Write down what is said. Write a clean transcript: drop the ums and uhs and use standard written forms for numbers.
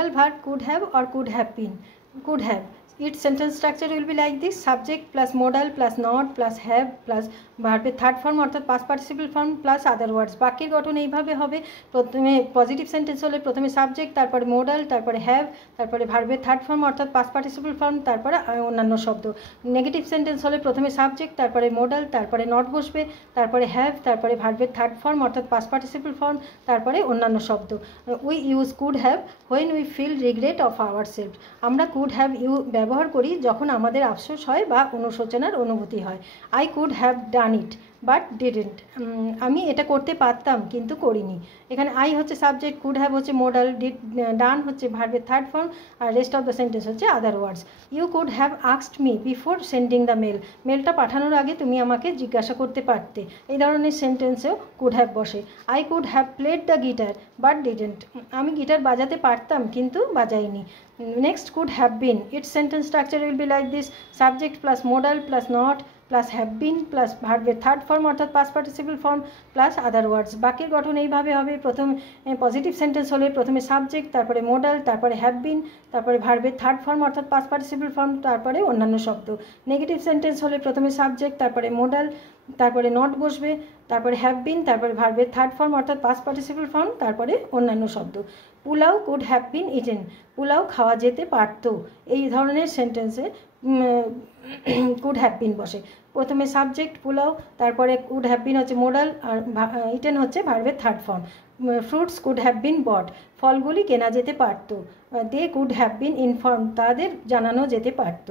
modal verb could have or could have been. Could have. Its sentence structure will be like this: subject plus modal plus not plus have plus ভার্বের third form অর্থাৎ past participle form plus other words. বাক্যের গঠন এইভাবে হবে: প্রথমে positive sentence হলে প্রথমে subject, তারপরে মোডাল, তারপরে হ্যাভ, তারপরে ভার্বের থার্ড ফর্ম অর্থাৎ পাস্ট পার্টিসিপল ফর্ম, তারপরে অন্যান্য শব্দ। নেগেটিভ সেন্টেন্স হলে প্রথমে সাবজেক্ট, তারপরে মোডাল, তারপরে নট বসবে, তারপরে হ্যাভ, তারপরে ভার্বের থার্ড ফর্ম অর্থাৎ পাস্ট পার্টিসিপল ফর্ম, তারপরে অন্যান্য শব্দ। We use could have when we feel regret of our self. আমরা কুড হ্যাভ ব্যবহার করি যখন আমাদের আফসোস হয় বা অনুশোচনার অনুভূতি হয়। I could have done it but didn't. আমি এটা করতে পারতাম কিন্তু করিনি। এখানে আই হচ্ছে সাবজেক্ট, কুড হ্যাভ হচ্ছে মোডাল, ডান হচ্ছে ভার্বের থার্ড ফর্ম, আর রেস্ট অফ দ্য সেন্টেন্স হচ্ছে other words. You could have asked me before sending the mail. মেলটা পাঠানোর আগে তুমি আমাকে জিজ্ঞাসা করতে পারতে। এই ধরনের সেন্টেন্সেও কুড হ্যাভ বসে। I could have played the guitar but didn't. আমি গিটার বাজাতে পারতাম কিন্তু বাজাইনি। Next, could have been. Its sentence structure will be like this: subject plus modal plus not plus have been plus ভার্বের third form অর্থাৎ past participle form plus other words. বাক্যের গঠন এইভাবে হবে: প্রথম পজিটিভ সেন্টেন্স হলে প্রথমে সাবজেক্ট, তারপরে মোডাল, তারপরে হ্যাভ বিন, তারপরে ভার্বের থার্ড ফর্ম অর্থাৎ পাস্ট পার্টিসিপল ফর্ম, তারপরে অন্যান্য শব্দ। নেগেটিভ সেন্টেন্স হলে প্রথমে সাবজেক্ট, তারপরে মোডাল, তারপরে নট বসবে, তারপরে হ্যাভ বিন, তারপরে ভার্বের থার্ড ফর্ম অর্থাৎ পাস্ট পার্টিসিপল ফর্ম, তারপরে অন্যান্য শব্দ। Pulao could have been eaten. Pulao খাওয়া যেতে পারত। এই ধরনের সেন্টেন্সে কুড হ্যাভ বিন বসে। প্রথমে সাবজেক্ট পোলাও, তারপরে কুড হ্যাভ বিন হচ্ছে মোডাল, আর ইটেন হচ্ছে ভার্বের third form. Fruits could have been bought. ফলগুলি কেনা যেতে পারত। They could have been inform. তাদের জানানো যেতে পারত।